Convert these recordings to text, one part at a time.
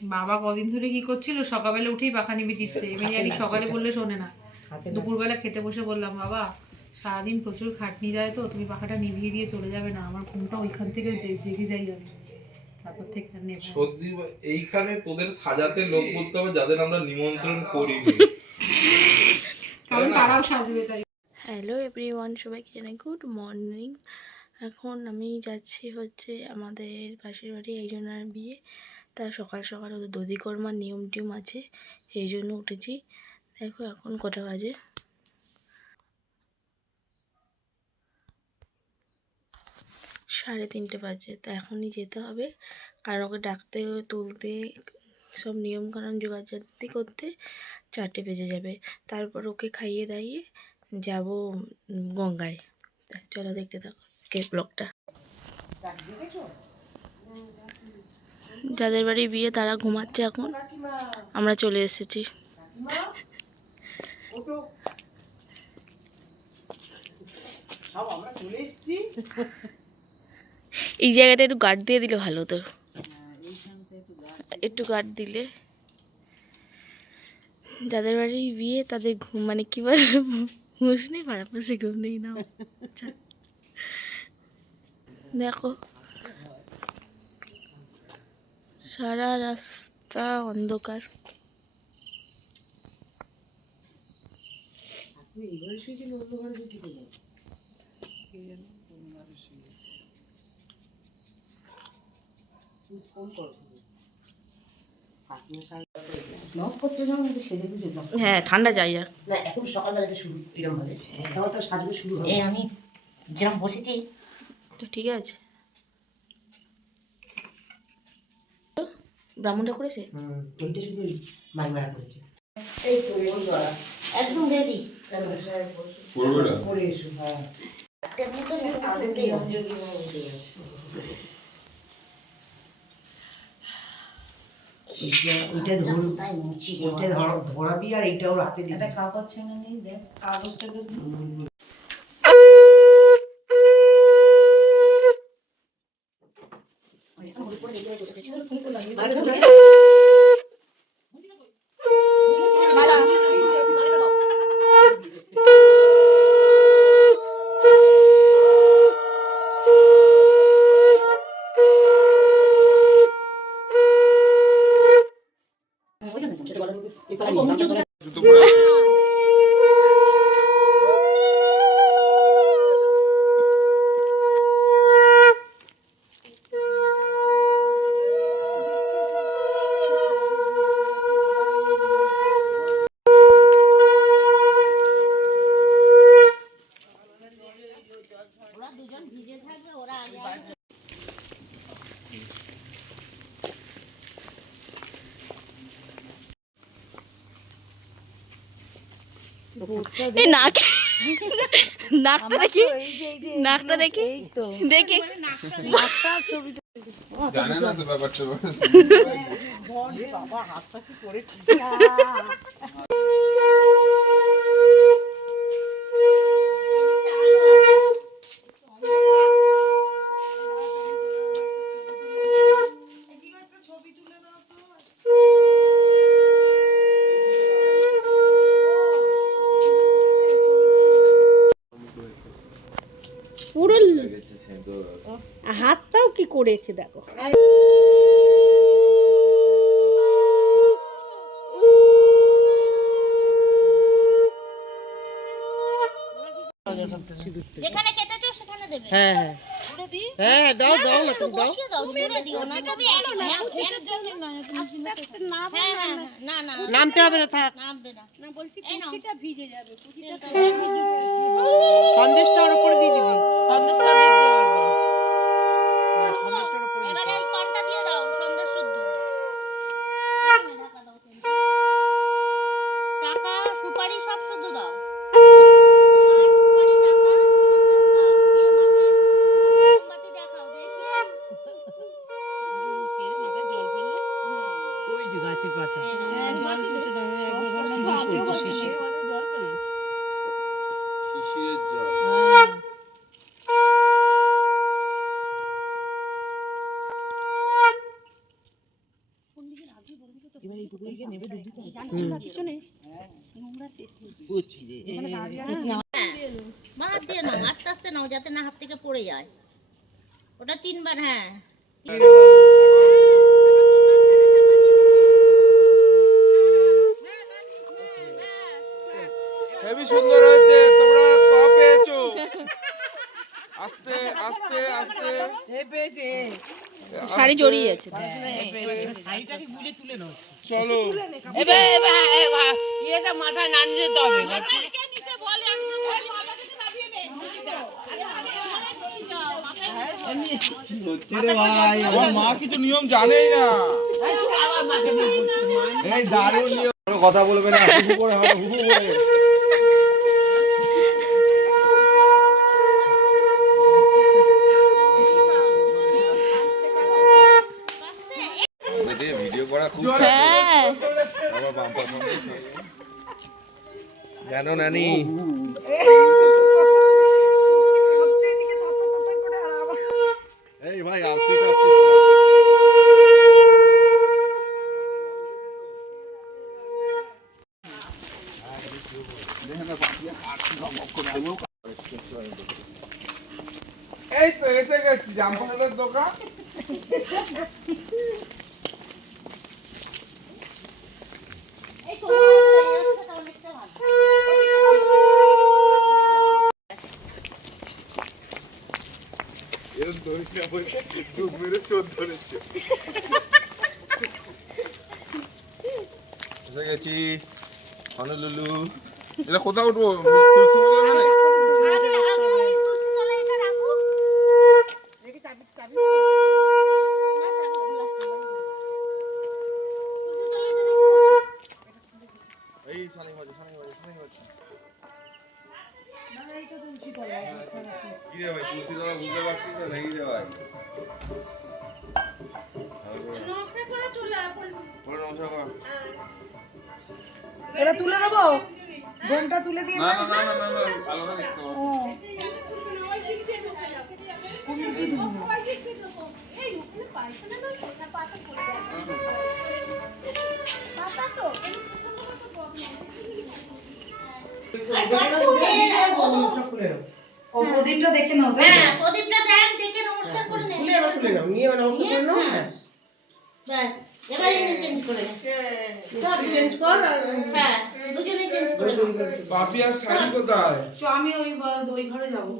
বাবা কদিন ধরে কি করছিল, সকালবেলা উঠেই পাখা নিবি দিচ্ছে। আমি জানি সকালে বললে শোনে না, দুপুরবেলা খেতে বসে বললাম বাবা সারাদিন প্রচুর খাটনি যায় তো, তুমি পাখাটা নিভিয়ে দিয়ে চলে যাবে না, আমার ঘুমটা ওইখান থেকে জেগে যাই আমি। তারপর থেকে সত্যি এইখানে তোদের সাজাতে লোক বলতে হবে যাদের আমরা নিমন্ত্রণ করিনি, কারণ তারাও সাজবে তাই। হ্যালো এভরিওয়ান, সবাইকে জানাই গুড মর্নিং। এখন আমি যাচ্ছি হচ্ছে আমাদের পাশের বাড়ি একজনের বিয়ে। তা সকাল সকাল ওদের দধিকর্মার নিয়ম টিয়ম আছে, সেই জন্য উঠেছি। দেখো এখন কটা বাজে, 3:30 বাজে। তা এখনই যেতে হবে, কারণ ওকে ডাকতে তুলতে সব নিয়মকানুন জোগাড়জাতি করতে 4টে বেজে যাবে। তারপর ওকে খাইয়ে দাইয়ে যাব গঙ্গায়। চলো দেখতে থাকো কে ব্লগটা। যাদের বাড়ি বিয়ে তারা ঘুমাচ্ছে, এখন আমরা চলে এসেছি। এই জায়গাটা একটু গার্ড দিয়ে দিলে ভালো হতো, একটু গার্ড দিলে। যাদের বাড়ি বিয়ে তাদের ঘুম মানে কি বলে হুঁশ নেই, পাড়া পাশে ঘুম নেই না। দেখো সারা রাস্তা অন্ধকার। হ্যাঁ ঠান্ডা জায়গা না, এখন সকালবেলাটা শুরু এরকম ভাবে, তখন তো সাজগো শুরু হবে। এই আমি যেরকম বসেছি তো ঠিক আছে। ব্রাহ্মণটা করেছে, ওইটা শুধু মাইমারা করেছে। এই তো এই দ্বারা একদম রেডি করে এসো। হ্যাঁ ওইটা ধরাবি আর এইটাও রাতে দিবি। একটা কাপড় ছেড়ে নিই, দেখ কাগজটাকে নাকটা দেখি, নাকটা দেখি, দেখি জানে না তো ব্যাপারটা। বাবা হাতটা কি করেছি। পুরো হাতটাও কি করেছে দেখো। যেখানে কেটেছো সেখানে দেবে। হ্যাঁ হ্যাঁ হ্যাঁ, দাও দাও না, তুমি দাও। বসিয়ে দাও, ছুঁড়ে দিও না। এটা আমি এর জন্য নয়, না না নামতে হবে না, থাক। নামবে না। না বলছি কুচিটা ভিজে যাবে। কুচিটা সন্দেশটা ওর উপরে দিয়ে দিবি। সন্দেশটা দিয়ে দিও। হ্যাঁ, সন্দেশটার উপরে দিবি। এবারে এই পানটা দিয়ে দাও, সন্দেশ শুদ্ধ। টাকা সুপারি সব শুদ্ধ দাও। সুপারি টাকা সন্দেশ দাও, দিয়ে মাকে মোমবাতি দেখাও দেখি। মাথায় জল ফেললো। ওই যে গাছের পাতা। হ্যাঁ জল দিতে দাও, একবার শিশিরের জল। কোন দিকে রাখবি বাদ দিয়ে নাও, আস্তে আস্তে নাও যাতে না হাত থেকে পড়ে যায়। ওটা 3 বার, হ্যাঁ। হেবি সুন্দর হয়েছে, তোমরা ক পেয়েছো? আস্তে আস্তে আস্তে শাড়ি জড়িয়ে আছে। চলো এটা মাথায় না নিয়ে যেতে হবে। হচ্ছে রে ভাই, আমার মা কিছু নিয়ম জানেই না। এই দারুণ নিয়ম, কথা বলবে না, হুহু করে হবে, হুহু করে। ভিডিও করা খুব হ্যাঁ আমার বাম্পার জানো নানি। এই ভাই তুই কাঁপছিস না। এই তো এসে গেছি জামপাড়ার দোকান। এরকম ধরিস না বলে ডুব মেরে চোর ধরেছে। এসে গেছি হনুলুলু। এটা কোথাও উঠবো? এই সানি বাজে সানি বাজে সানি বাজে। কি রে ভাই তুলসী তলা বুঝতে পারছিস না নাকি রে ভাই? নমস্কার কর। এবার তুলে দেবো, ঘোমটা তুলে দিয়ে না না না না না আলাদা দেখতে হবে। ও প্রদীপটা দেখে নাও। হ্যাঁ, প্রদীপটা দেখ, দেখে নমস্কার করে নে। তুলে নাও, নিয়ে নমস্কার করে নাও। ব্যাস, এবার চেঞ্জ করে নে। চেঞ্জ কর আর হ্যাঁ, দুজনে চেঞ্জ করে নাও। পাপি আর শাড়ি কোথায়? আমি ওই ঘরে যাবো।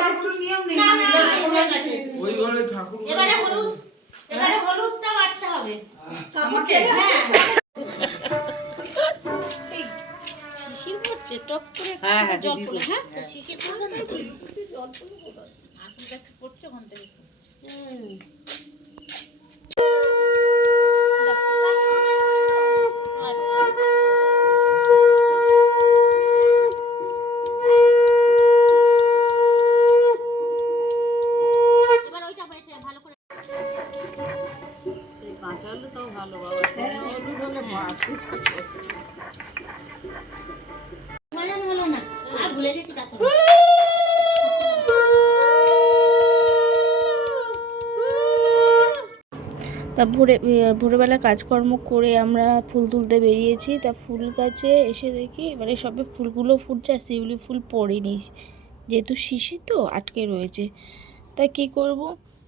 তারপরে নিয়ম নেই। না না, এবার কাছে। ওই ঘরে ঠাকুর। এবারে হলুদটা বাটতে হবে। আমাকে হ্যাঁ। শিশির পড়ছে টপ করে হ্যাঁ হ্যাঁ জল পড়ে। হ্যাঁ তো শিশির পড়বে না? জল পড়বে কোথায়? আঁচলটা একটু পড়ছে ওখান থেকে। আচ্ছা। এবার ওইটা বেটে ভালো করে কাঁচা হলে তাও ভালো বাবা, হলুদ হলে হলো না, আর ভুলে গেছি কাকু। তা ভোরবেলা কাজকর্ম করে আমরা ফুল তুলতে বেরিয়েছি। তা ফুল গাছে এসে দেখি মানে সবে ফুলগুলো ফুটছে আর শিউলি ফুল পড়েনি, যেহেতু শিশি তো আটকে রয়েছে। তা কী করব,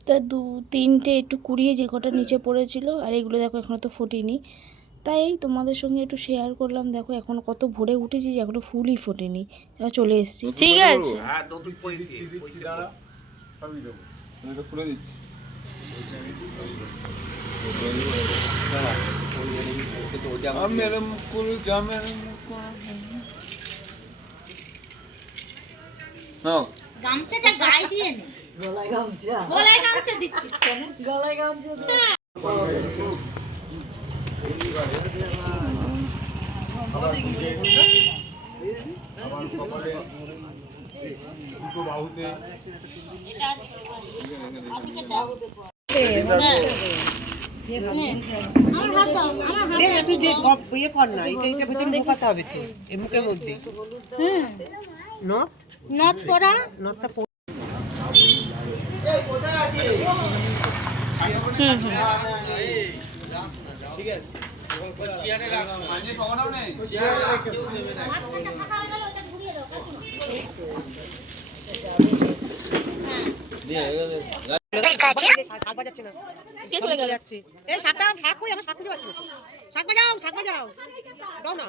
তা 2-3টে একটু কুড়িয়ে যে কটা নিচে পড়েছিল, আর এগুলো দেখো এখনও তো ফোটেনি। তাই তোমাদের সঙ্গে একটু শেয়ার করলাম। দেখো এখন কত ভোরে উঠেছি যে এখনও ফুলই ফোটেনি, চলে এসেছি। ঠিক আছে এটা খুলে দিচ্ছি। গামছাটা গায়ে দিয়ে নে। গলায় গামছা, গলায় গামছা দিচ্ছিস কেন? গলায় গামছা। আমার কপালে দুটো বাহুতে এটা আমার হাত দাও, আমার হাত তুই যে ইয়ে কর না, এটা ভেতরে ঢোকাতে হবে তো এই মুখের মধ্যে। নট পরা। নটটা শাক বাজাচ্ছে না কে চলে যাচ্ছে এই শাকটা শাক কই আমার শাক খুঁজে পাচ্ছি না শাক বাজাও দাও না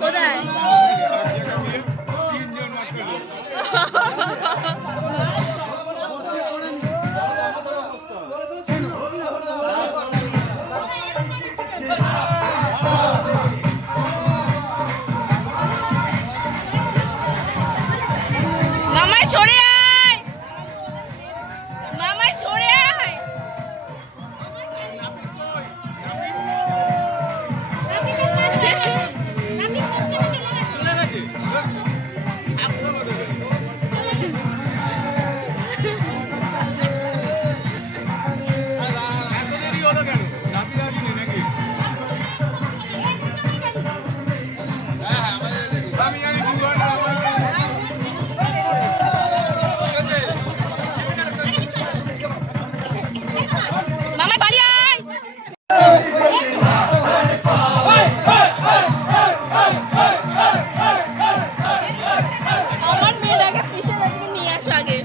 কোথায় মামাই সরে আয় মামাই সরে আয় মামাই পালিয়ে আয় আমার মেয়েটাকে পিছে থেকে নিয়ে আসো আগে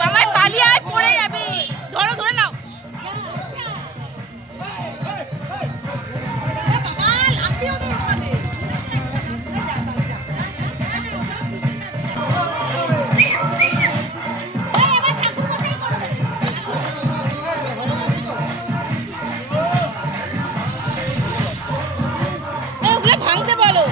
মামাই পালিয়ে আয় পড়ে যাবি ধরো ধরে নাও ওগুলো ভাঙতে বলো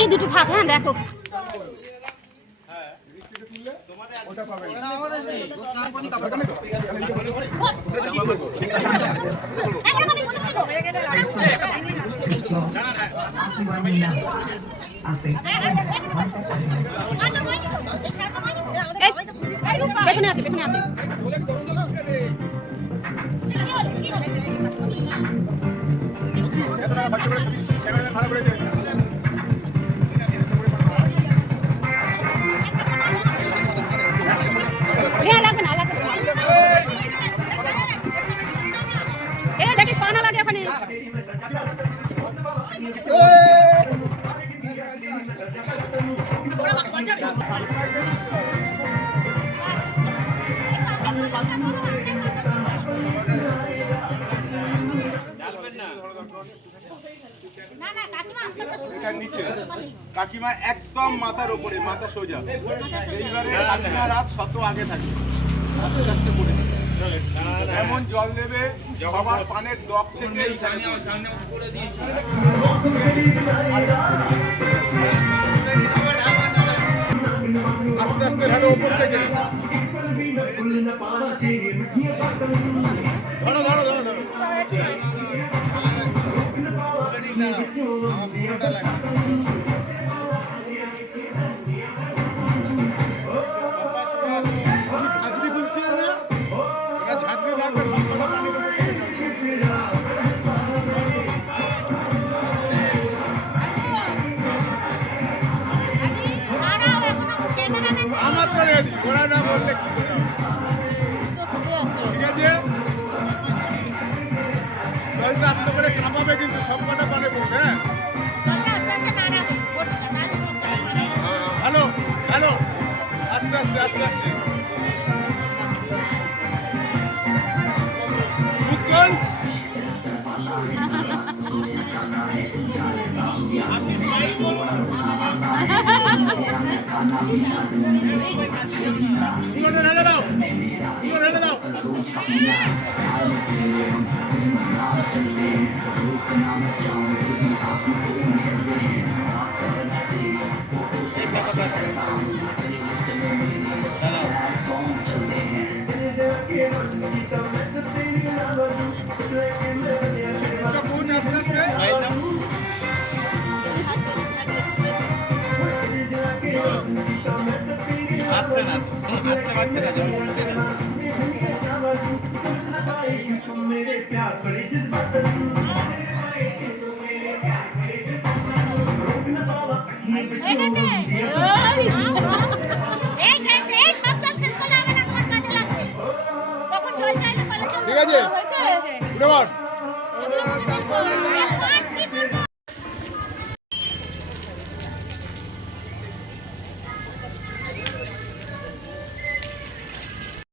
এই দুটো থাক হ্যাঁ দেখো পেছনে আছে পেছনে আছে লাগবে না লাগবে এ দেখি পানা লাগে ওখানে এটা নিচে কাকিমা একদম মাথার উপরে, মাথা সোজা। এইবারে কাকিমার হাত শত আগে থাকে, আস্তে আস্তে পড়ে এমন জল দেবে সবার পানের ডগ থেকে আস্তে আস্তে ঢালো উপর থেকে। ধরো ধরো ধরো ধরো ঝাঁঝরি বলছি না, এটা ঝাঁঝরি লাগবে। আমার তো রেডি, ওরা না বললে কি করে হবে? ঠিক আছে, জলটা আস্তে করে কাঁপাবে কিন্তু সব কটা পানে পড়বে। হ্যাঁ হ্যালো হ্যালো, আস্তে আস্তে আস্তে আস্তে বুকন আপনি স্মাইল করুন। পুরো ঢেলে দাও, পুরো ঢেলে দাও। পৌঁছ আস্তে আস্তে আসছে না, আসতে পারছে না, জল পাচ্ছে না। ঠিক আছে, উঠে পড়।